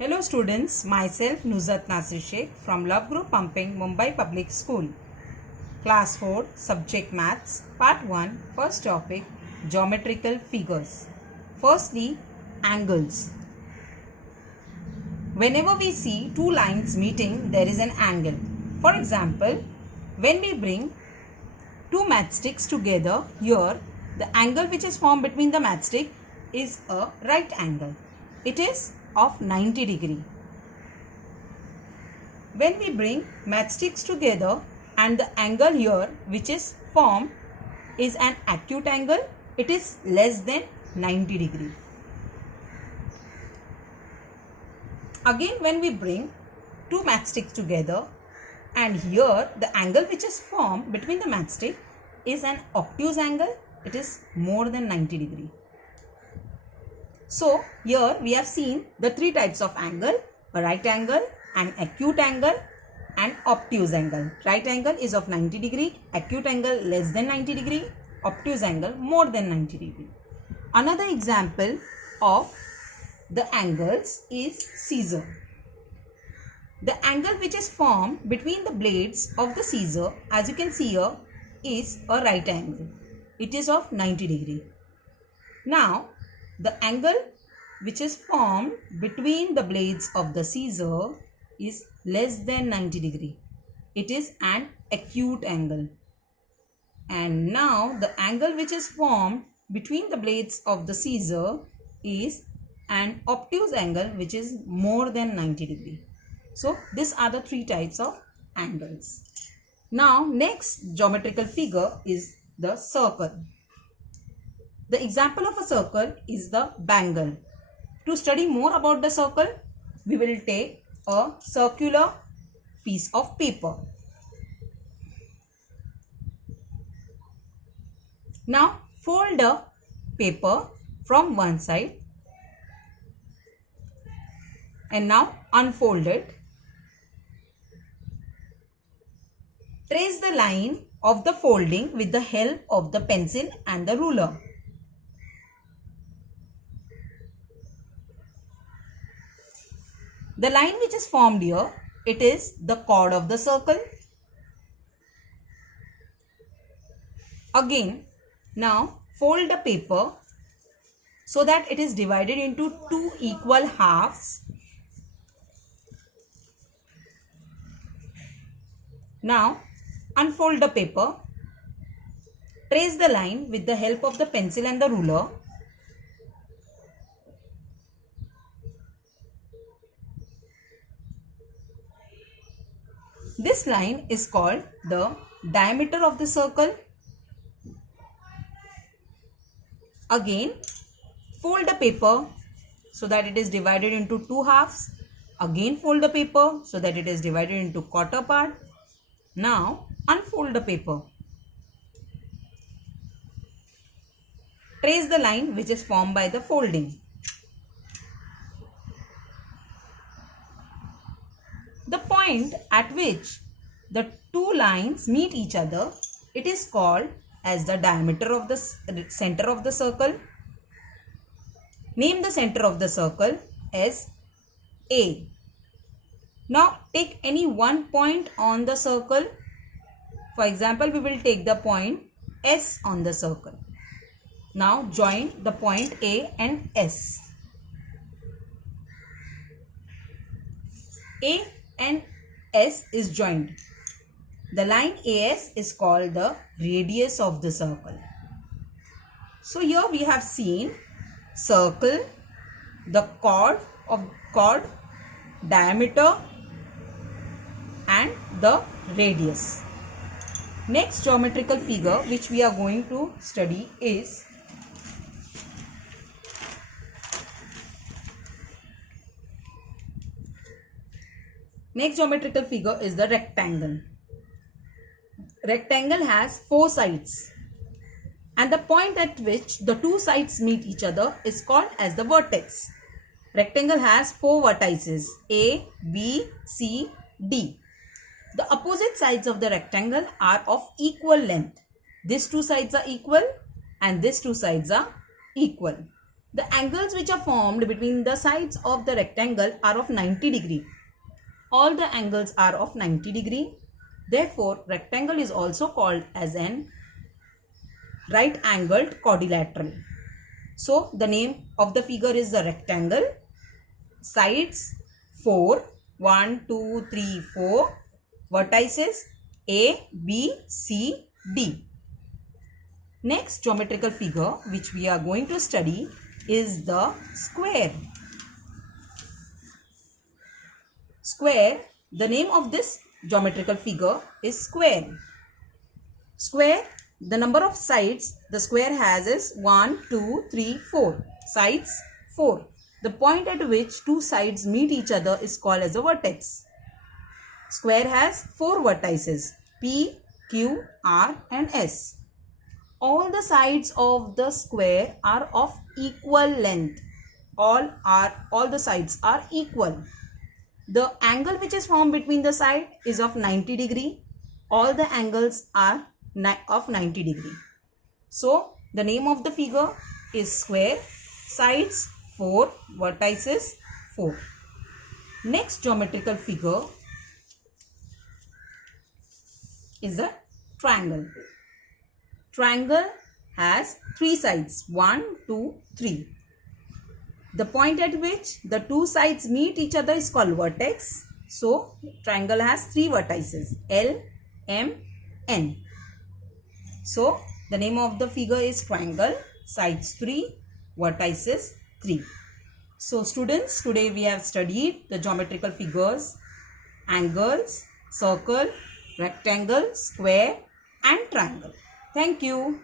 Hello students, myself Nuzhat Nasir Sheikh from Love Group Pumping, Mumbai Public School. Class 4, Subject Maths, Part 1, First topic, Geometrical Figures. Firstly, angles. Whenever we see two lines meeting, there is an angle. For example, when we bring two matchsticks together, here the angle which is formed between the matchstick is a right angle. It is of 90 degree. When we bring matchsticks together and the angle here which is formed is an acute angle, it is less than 90 degree. Again, when we bring two matchsticks together and here the angle which is formed between the matchstick is an obtuse angle, it is more than 90 degree. So here we have seen the three types of angle: a right angle, an acute angle and obtuse angle. Right angle is of 90 degree, acute angle less than 90 degree, obtuse angle more than 90 degree. Another example of the angles is scissor. The angle which is formed between the blades of the scissor, as you can see here, is a right angle. It is of 90 degree. Now, the angle which is formed between the blades of the scissor is less than 90 degree. It is an acute angle. And now the angle which is formed between the blades of the scissor is an obtuse angle which is more than 90 degree. So these are the three types of angles. Now next geometrical figure is the circle. The example of a circle is the bangle. To study more about the circle, we will take a circular piece of paper. Now fold the paper from one side and now unfold it. Trace the line of the folding with the help of the pencil and the ruler. The line which is formed here, it is the chord of the circle. Again, now fold the paper so that it is divided into two equal halves. Now unfold the paper. Trace the line with the help of the pencil and the ruler. This line is called the diameter of the circle. Again, fold the paper so that it is divided into two halves. Again, fold the paper so that it is divided into quarter part. Now, unfold the paper. Trace the line which is formed by the folding. The point at which the two lines meet each other, it is called as the diameter of the center of the circle. Name the center of the circle as A. Now take any one point on the circle. For example, we will take the point S on the circle. Now join the point A and S. A and S is joined. The line AS is called the radius of the circle. So here we have seen circle, the chord, diameter and the radius. Next geometrical figure which we are going to study is the rectangle. Rectangle has four sides and the point at which the two sides meet each other is called as the vertex. Rectangle has four vertices A, B, C, D. The opposite sides of the rectangle are of equal length. These two sides are equal and these two sides are equal. The angles which are formed between the sides of the rectangle are of 90 degree. All the angles are of 90 degree. Therefore, rectangle is also called as an right angled quadrilateral. So, the name of the figure is the rectangle. Sides 4, 1, 2, 3, 4. Vertices A, B, C, D. Next geometrical figure which we are going to study is the square. Square, the name of this geometrical figure is square. Square, the number of sides the square has is 1, 2, 3, 4. Sides 4. The point at which two sides meet each other is called as a vertex. Square has 4 vertices P, Q, R and S. All the sides of the square are of equal length. All the sides are equal. The angle which is formed between the side is of 90 degree. All the angles are of 90 degree. So, the name of the figure is square. Sides 4, vertices 4. Next geometrical figure is a triangle. Triangle has 3 sides 1, 2, 3. The point at which the two sides meet each other is called vertex. So, triangle has 3 vertices L, M, N. So, the name of the figure is triangle. Sides 3, vertices 3. So, students, today we have studied the geometrical figures, angles, circle, rectangle, square and triangle. Thank you.